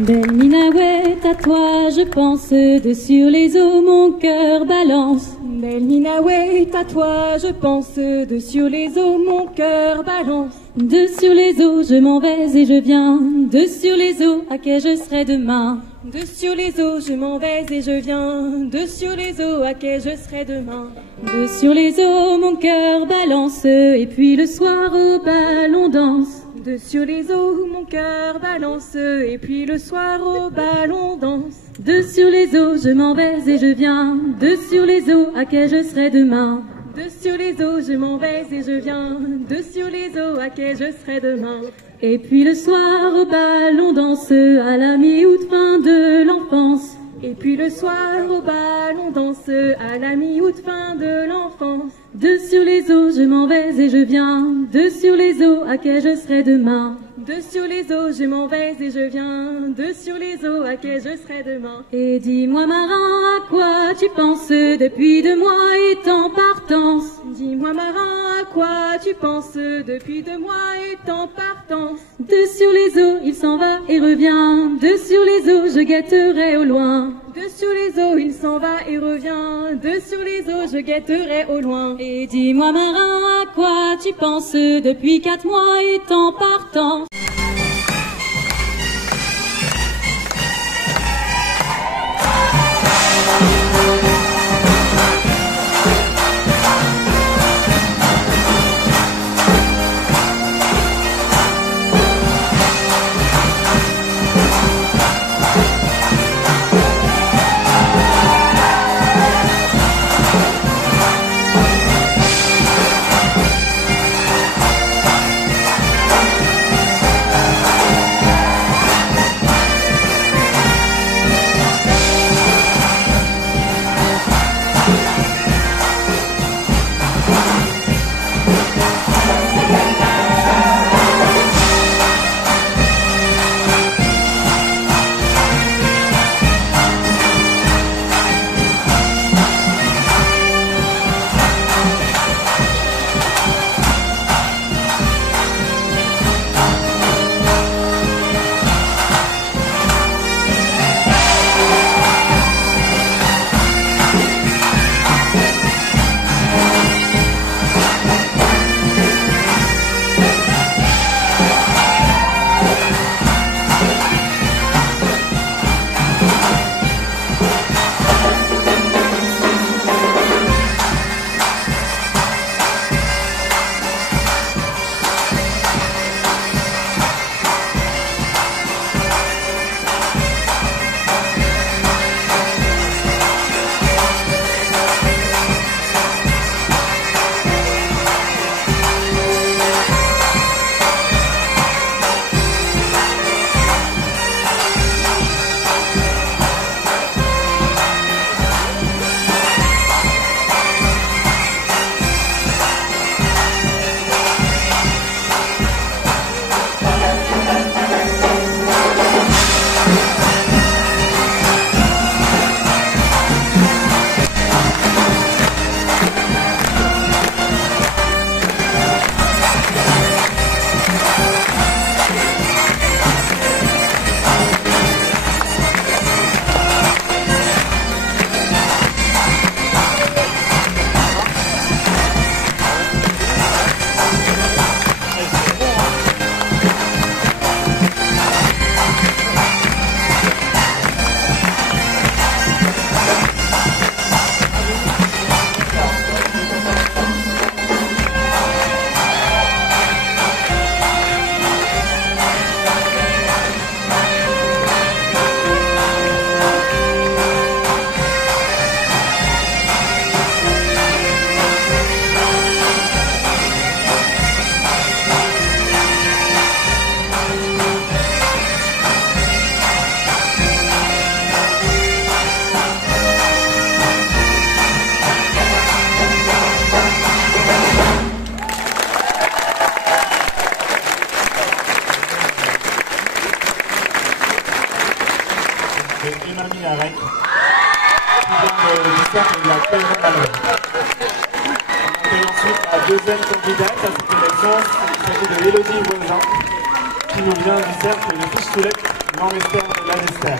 Belle Ninaouette, à toi je pense, de sur les eaux mon cœur balance. Belle Ninaouette, à toi je pense, de sur les eaux mon cœur balance. De sur les eaux je m'en vais et je viens, de sur les eaux à quai je serai demain. De sur les eaux je m'en vais et je viens, de sur les eaux à quai je serai demain. De sur les eaux mon cœur balance, et puis le soir au bal on danse. De sur les eaux mon cœur balance, et puis le soir au bal on danse. De sur les eaux je m'en vais et je viens, de sur les eaux à quai je serai demain. De sur les eaux je m'en vais et je viens, de sur les eaux à quai je serai demain. Et puis le soir au bal on danse, à la mi-août fin de l'enfance. Et puis le soir au bal on danse, à la mi-août fin de l'enfance. De sur les eaux je m'en vais et je viens, de sur les eaux à quai je serai demain. De sur les eaux je m'en vais et je viens, de sur les eaux à quai je serai demain. Et dis-moi marin, à quoi tu penses depuis 2 mois et en partance? Dis-moi marin, à quoi tu penses depuis 2 mois et en partance? De sur les eaux il s'en va et revient, de sur les eaux je guetterai au loin. De sur les eaux il s'en va et revient, de sur les eaux je guetterai au loin. Et dis-moi marin, à quoi tu penses depuis 4 mois et en partance? Emma Minarek, qui vient du cercle de la Péronne. On accueille ensuite la deuxième candidate à cette élection, il s'agit de Élodie Voisin, qui nous vient du cercle de Fiche-Soulette. Lanester de Lanester.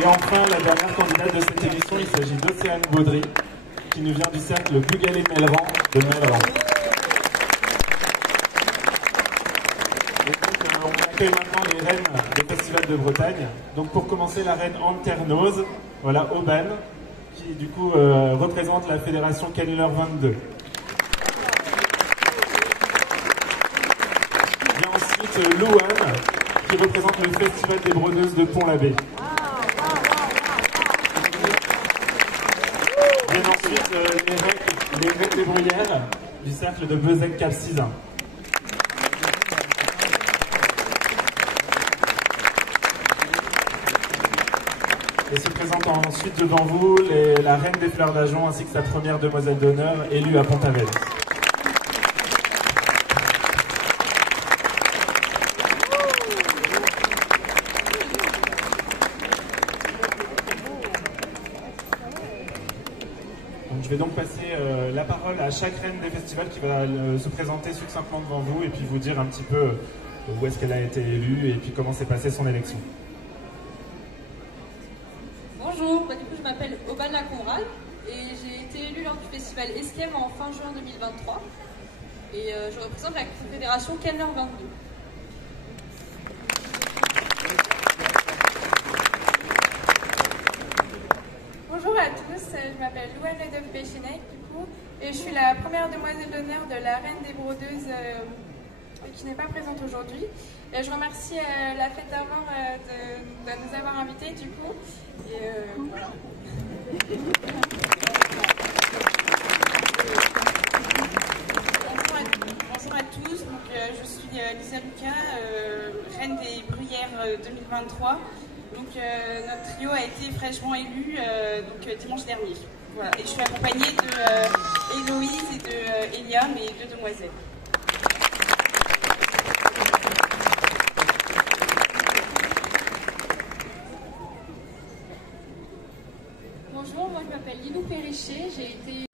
Et enfin, la dernière candidate de cette émission, il s'agit d'Océane Baudry, qui nous vient du cercle Bugalet-Melleran de Melleran. Et donc, on accueille maintenant les reines des festivals de Bretagne. Donc pour commencer, la reine Anne Ternoz, voilà, Auban, qui du coup représente la fédération Kenler 22. Vient ensuite Louane, qui représente le festival des brodeuses de Pont-l'Abbé. Viennent ensuite les reines des bruyères du cercle de Bezec-Cap-Sizun. Et se présente ensuite devant vous la reine des fleurs d'Ajon ainsi que sa première demoiselle d'honneur élue à Pont-Aven. Je vais donc passer la parole à chaque reine des festivals qui va se présenter succinctement devant vous et puis vous dire un petit peu où est-ce qu'elle a été élue et puis comment s'est passée son élection. Bonjour, du coup je m'appelle Aubana Conrad et j'ai été élue lors du festival Esquem en fin juin 2023 et je représente la fédération Kenler 22. Bonjour à tous, je m'appelle Louane Ledoff-Béchenec du coup et je suis la première demoiselle d'honneur de la Reine des Brodeuses qui n'est pas présente aujourd'hui. Et je remercie la fête d'Armor de nous avoir invités du coup. Et voilà. Bonjour à tous, donc, je suis Lisa Lucas, Reine des Bruyères 2023. Donc notre trio a été fraîchement élu dimanche dernier. Voilà. Et je suis accompagnée de Héloïse et de Elia, mes deux demoiselles. Bonjour, moi je m'appelle Lilou Périchet, j'ai été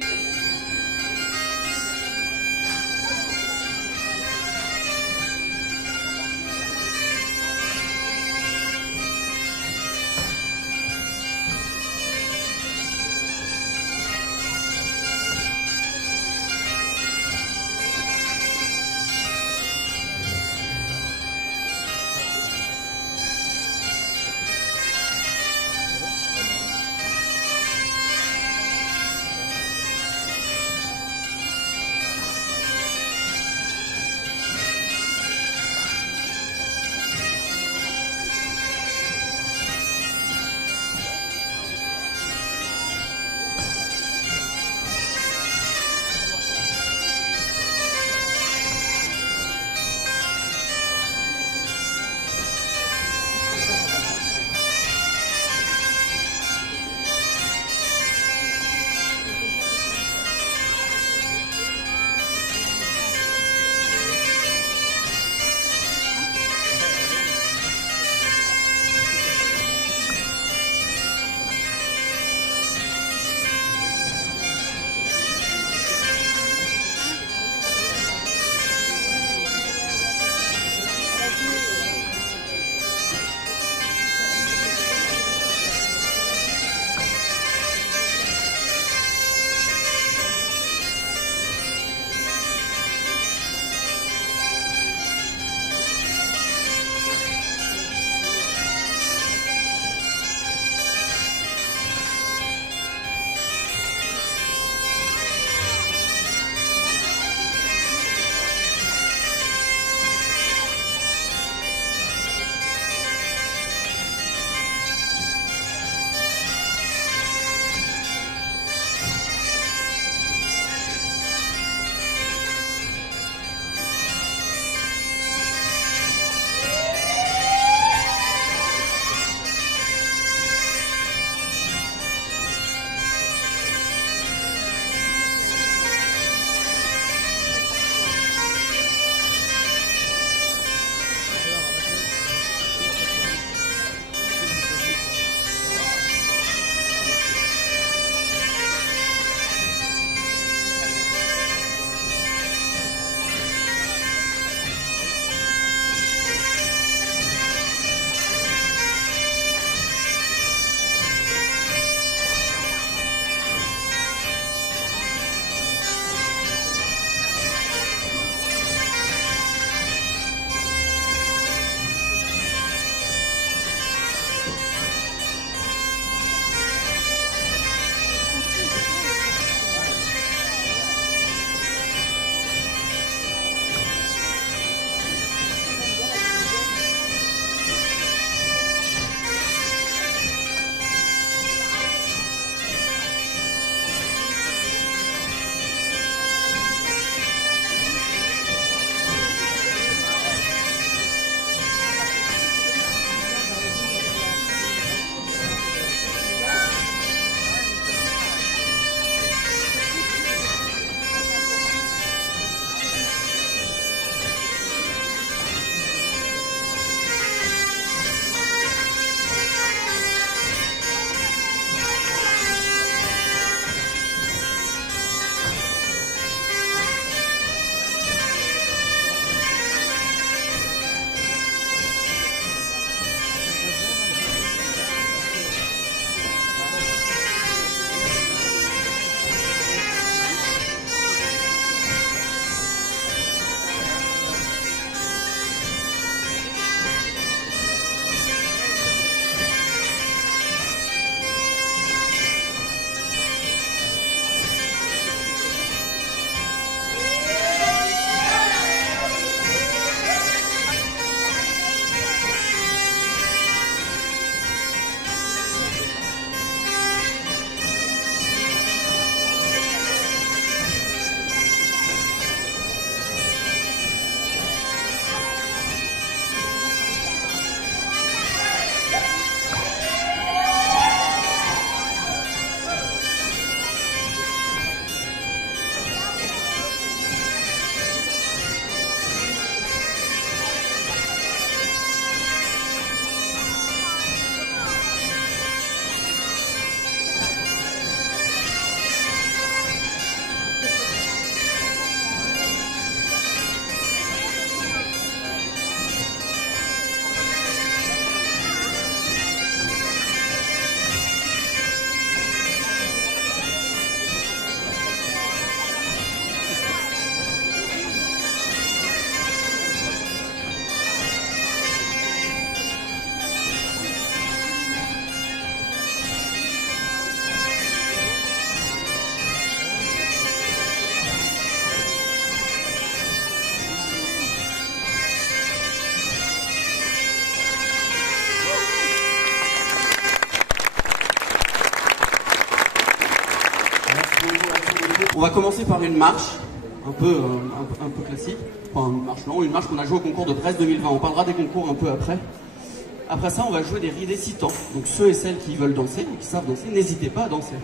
On va commencer par une marche, un peu classique, enfin une marche longue, une marche qu'on a jouée au concours de Brest 2020. On parlera des concours un peu après. Après ça, on va jouer des récitants. Donc ceux et celles qui veulent danser, qui savent danser, n'hésitez pas à danser.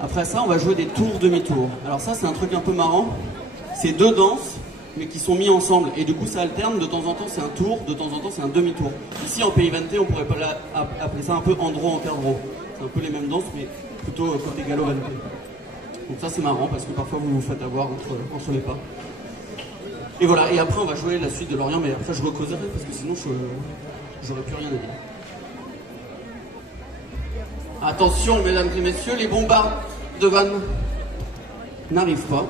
Après ça, on va jouer des tours demi-tours. Alors ça, c'est un truc un peu marrant. C'est 2 danses, mais qui sont mis ensemble. Et du coup, ça alterne. De temps en temps, c'est un tour. De temps en temps, c'est un demi-tour. Ici, en Pays Vanté, on pourrait pas appeler ça un peu andro-encadro. C'est un peu les mêmes danses, mais plutôt côté gallo-vanté. Donc ça, c'est marrant, parce que parfois, vous vous faites avoir entre les pas. Et voilà. Et après, on va jouer la suite de Lorient. Mais après, je recauserai, parce que sinon, j'aurais plus rien à dire. Attention, mesdames et messieurs, les bombardes de Vannes n'arrivent pas.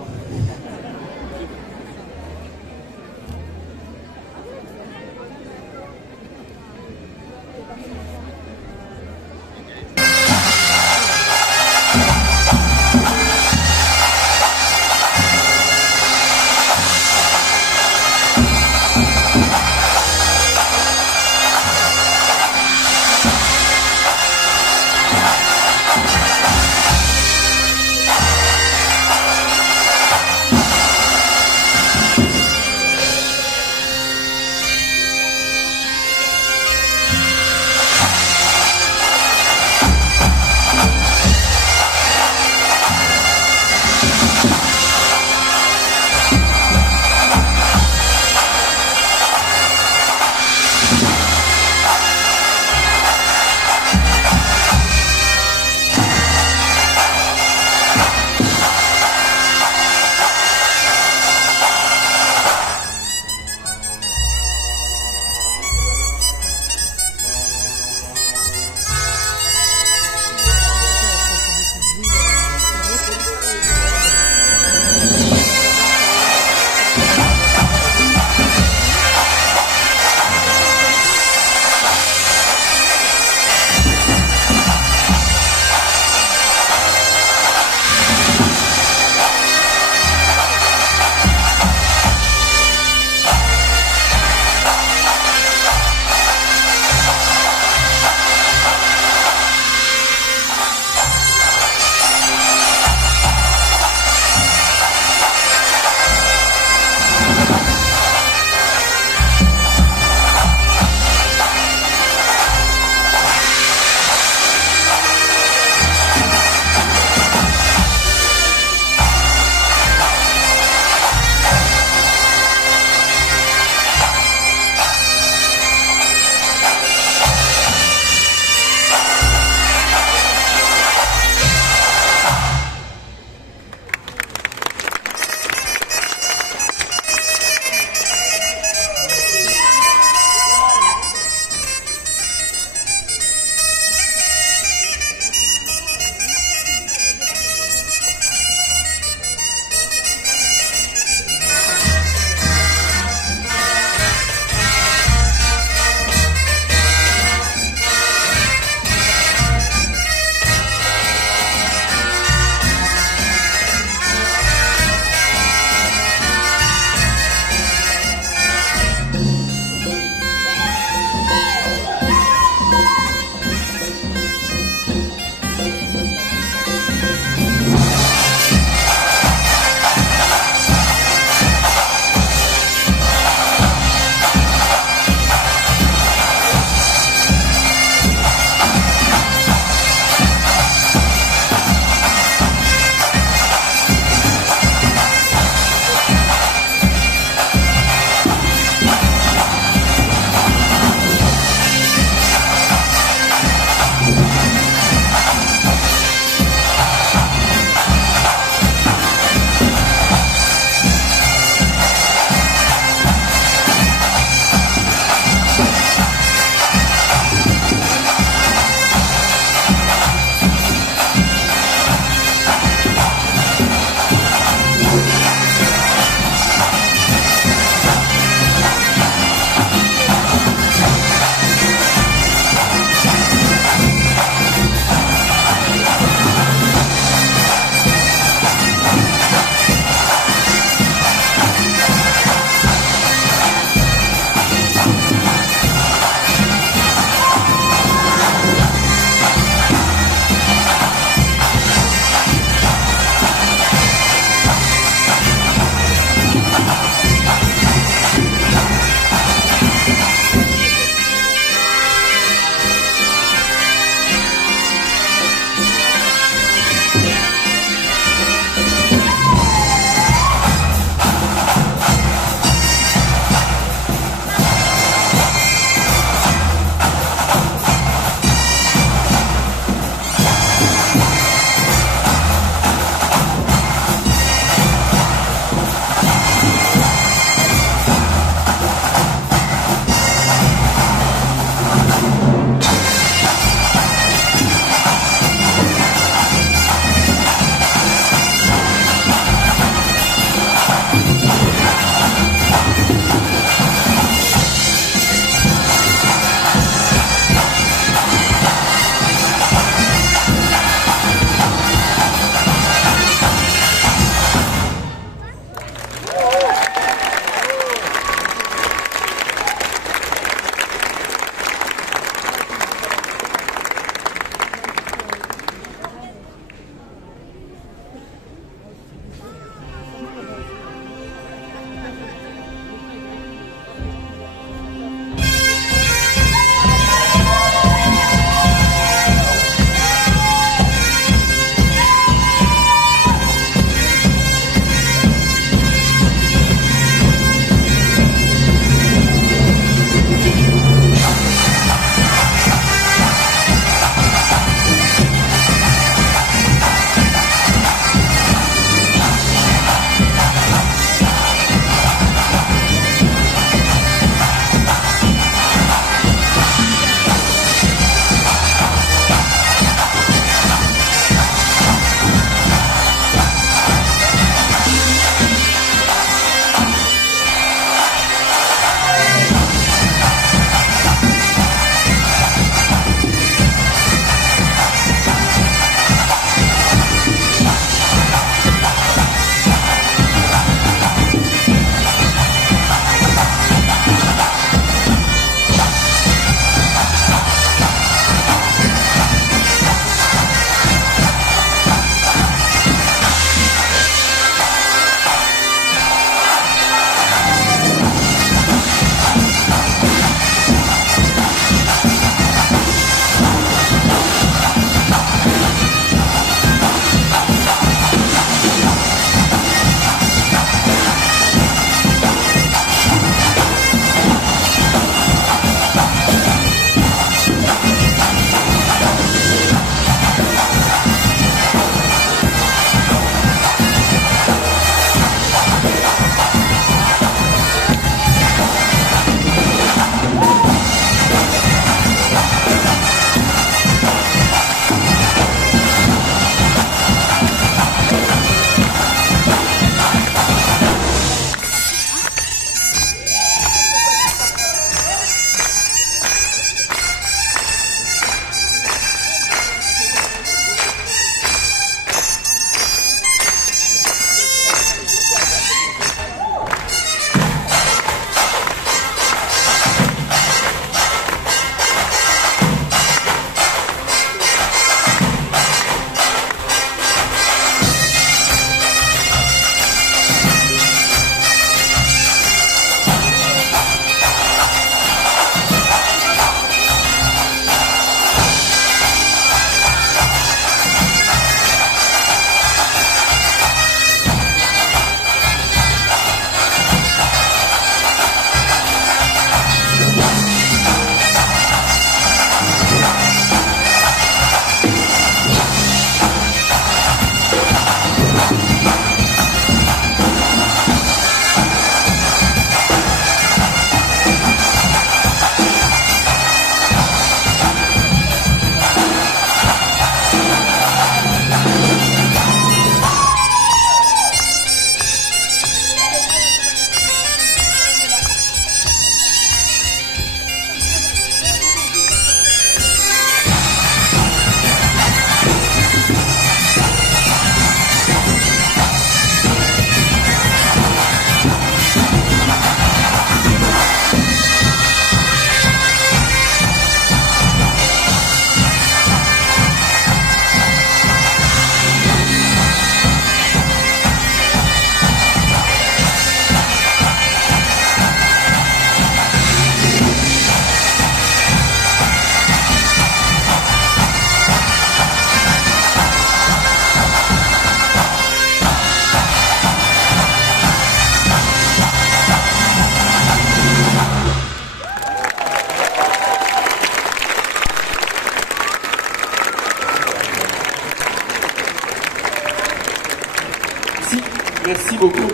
beaucoup.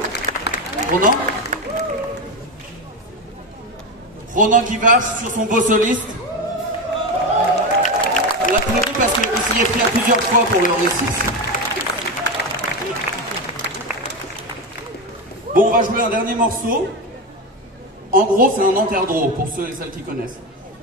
Ronan? Ronan qui vache sur son beau soliste. On l'applaudit parce qu'il s'y est pris à plusieurs fois pour le réussir. Bon, on va jouer un dernier morceau. En gros, c'est un enterre-draw pour ceux et celles qui connaissent.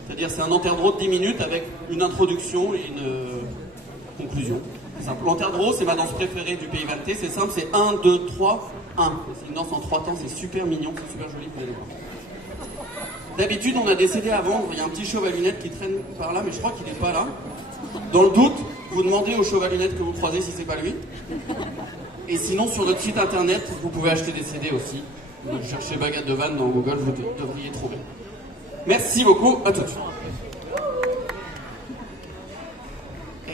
C'est-à-dire, c'est un enterre-draw de 10 minutes avec une introduction et une conclusion. C'est simple. L'enterre-draw, c'est ma danse préférée du Pays Vanté. C'est simple, c'est 1, 2, 3, 1. C'est une danse en 3 temps, c'est super mignon, c'est super joli, vous allez voir. D'habitude, on a des CD à vendre. Il y a un petit chauve à lunettes qui traîne par là, mais je crois qu'il n'est pas là. Dans le doute, vous demandez au chauve à lunettes que vous croisez si c'est pas lui. Et sinon, sur notre site internet, vous pouvez acheter des CD aussi. Vous cherchez Baguette de Vannes dans Google, vous devriez trouver. Merci beaucoup, à tout de suite.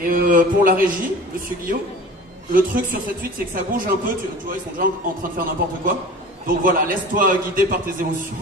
Et pour la régie, monsieur Guillaume, le truc sur cette suite, c'est que ça bouge un peu. Tu vois, ils sont déjà en train de faire n'importe quoi. Donc voilà, laisse-toi guider par tes émotions.